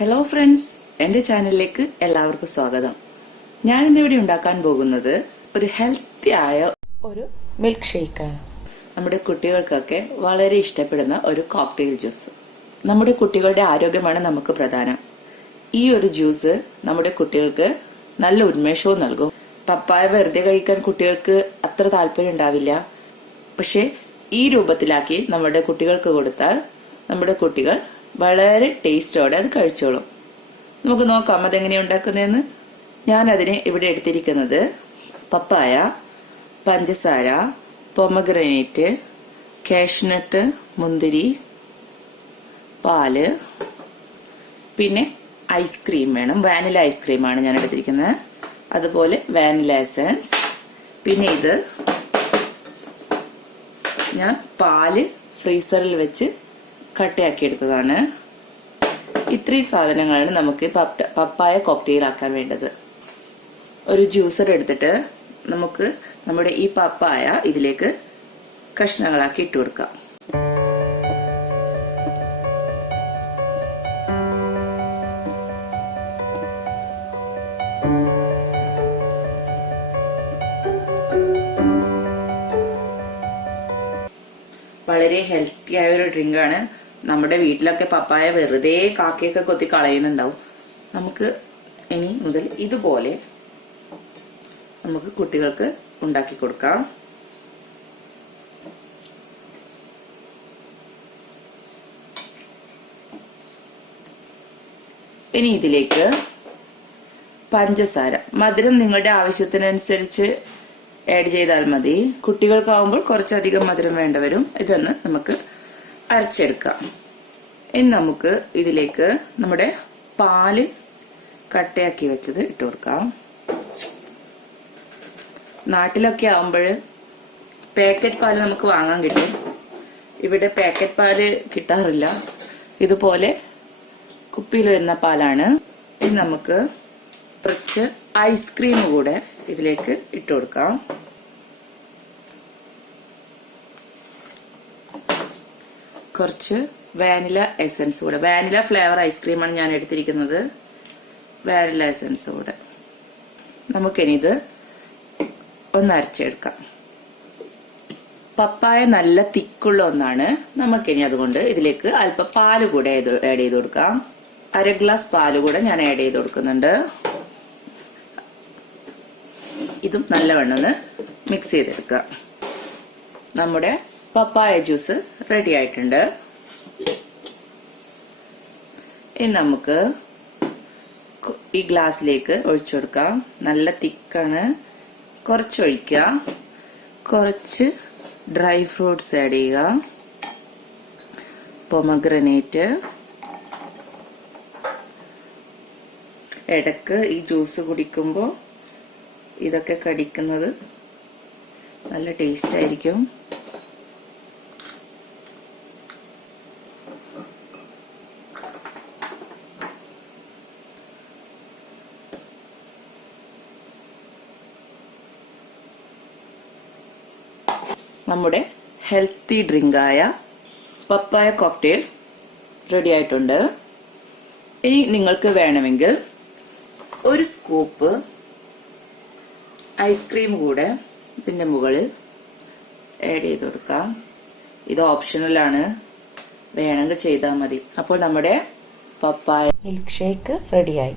Hello friends, എന്റെ ചാനലിലേക്ക് എല്ലാവർക്കും സ്വാഗതം. ഞാൻ ഇന്നിവിടെ ഉണ്ടാക്കാൻ പോകുന്നത് ഒരു ഹെൽത്തി ആയ ഒരു മിൽക്ക് ഷേക്കാണ്. നമ്മുടെ കുട്ടികൾക്കൊക്കെ വളരെ ഇഷ്ടപ്പെടുന്ന ഒരു കോക്ടെയിൽ ജ്യൂസ്. നമ്മുടെ കുട്ടികളുടെ ആരോഗ്യമാണ് നമുക്ക് പ്രധാനം. ഈ ഒരു ജ്യൂസ് നമ്മുടെ കുട്ടികൾക്ക് നല്ല ഉന്മേഷവും നൽകും. പപ്പായ വെറുതെ കഴിക്കാൻ കുട്ടികൾക്ക് അത്ര താല്പര്യം ഉണ്ടാവില്ല. പക്ഷെ ഈ രൂപത്തിലാക്കി നമ്മുടെ കുട്ടികൾക്ക് കൊടുത്താൽ നമ്മുടെ കുട്ടികൾ വളരെ ടേസ്റ്റോടെ അത് കഴിച്ചോളും. നമുക്ക് നോക്കാം അതെങ്ങനെയാണ് ഉണ്ടാക്കുന്നതെന്ന്. ഞാൻ അതിന് ഇവിടെ എടുത്തിരിക്കുന്നത് പപ്പായ, പഞ്ചസാര, പൊമഗ്രനേറ്റ്, കാഷ്നട്ട്, മുന്തിരി, പാല്, പിന്നെ ഐസ്ക്രീം വേണം. വാനില ഐസ്ക്രീമാണ് ഞാൻ എടുത്തിരിക്കുന്നത്. അതുപോലെ വാനില എസൻസ്. പിന്നെ ഇത് ഞാൻ പാല് ഫ്രീസറിൽ വെച്ച് കട്ടയാക്കി എടുത്തതാണ്. ഇത്രയും സാധനങ്ങളാണ് നമുക്ക് പപ്പായ കോക്ടെയിൽ ആക്കാൻ വേണ്ടത്. ഒരു ജ്യൂസർ എടുത്തിട്ട് നമുക്ക് നമ്മുടെ ഈ പപ്പായ ഇതിലേക്ക് കഷ്ണങ്ങളാക്കി ഇട്ട് കൊടുക്കാം. വളരെ ഹെൽത്തി ആയ ഒരു ഡ്രിങ്കാണ്. നമ്മുടെ വീട്ടിലൊക്കെ പപ്പായ വെറുതെ കാക്കയൊക്കെ കൊത്തി കളയുന്നുണ്ടാവും. നമുക്ക് ഇനി മുതൽ ഇതുപോലെ നമുക്ക് കുട്ടികൾക്ക് ഉണ്ടാക്കി കൊടുക്കാം. ഇനി ഇതിലേക്ക് പഞ്ചസാര, മധുരം നിങ്ങളുടെ ആവശ്യത്തിനനുസരിച്ച് ആഡ് ചെയ്താൽ മതി. കുട്ടികൾക്കാവുമ്പോൾ കുറച്ചധികം മധുരം വേണ്ടവരും. ഇതൊന്ന് നമുക്ക് അരച്ചെടുക്കാം. ഇനി നമുക്ക് ഇതിലേക്ക് നമ്മുടെ പാല് കട്ടയാക്കി വെച്ചത് ഇട്ട് കൊടുക്കാം. നാട്ടിലൊക്കെ ആവുമ്പോൾ പാക്കറ്റ് പാല് നമുക്ക് വാങ്ങാൻ കിട്ടും. ഇവിടെ പാക്കറ്റ് പാല് കിട്ടാറില്ല. ഇതുപോലെ കുപ്പിയിൽ വരുന്ന പാലാണ്. ഇനി നമുക്ക് കുറച്ച് ഐസ്ക്രീം കൂടെ ഇതിലേക്ക് ഇട്ട് കൊടുക്കാം. കുറച്ച് വാനില എസൻസ് കൂടെ, വാനില ഫ്ലേവർ ഐസ്ക്രീമാണ് ഞാൻ എടുത്തിരിക്കുന്നത്. വാനില എസൻസ് കൂടെ നമുക്കിനി ഇത് ഒന്ന് അരച്ചെടുക്കാം. പപ്പായ നല്ല തിക്കുള്ള ഒന്നാണ്. നമുക്കിനി അതുകൊണ്ട് ഇതിലേക്ക് അല്പം പാല് കൂടെ ആഡ് ചെയ്ത് കൊടുക്കാം. 1/2 ഗ്ലാസ് പാല് കൂടെ ഞാൻ ആഡ് ചെയ്ത് കൊടുക്കുന്നുണ്ട്. ഇതും നല്ലവണ്ണം മിക്സ് ചെയ്തെടുക്കാം. നമ്മുടെ പപ്പായ ജ്യൂസ് റെഡി ആയിട്ടുണ്ട്. ഇനി നമുക്ക് ഈ ഗ്ലാസ്സിലേക്ക് ഒഴിച്ചു കൊടുക്കാം. നല്ല തിക്കാണ്. കുറച്ച് ഒഴിക്കുക. കുറച്ച് ഡ്രൈ ഫ്രൂട്ട്സ് ആഡ് ചെയ്യുക. പൊമഗ്രനേറ്റ്. ഇടക്ക് ഈ ജ്യൂസ് കുടിക്കുമ്പോൾ ഇതൊക്കെ കടിക്കുന്നത് നല്ല ടേസ്റ്റ് ആയിരിക്കും. നമ്മുടെ ഹെൽത്തി ഡ്രിങ്കായ പപ്പായ കോക്ടെയിൽ റെഡി ആയിട്ടുണ്ട്. ഇനി നിങ്ങൾക്ക് വേണമെങ്കിൽ ഒരു സ്കൂപ്പ് ഐസ്ക്രീം കൂടെ ഇതിന്റെ മുകളിൽ ആഡ് ചെയ്ത് കൊടുക്കാം. ഇത് ഓപ്ഷണലാണ്, വേണമെങ്കിൽ ചെയ്താൽ മതി. അപ്പോൾ നമ്മുടെ പപ്പായ മിൽക്ക് ഷേക്ക് റെഡിയായി.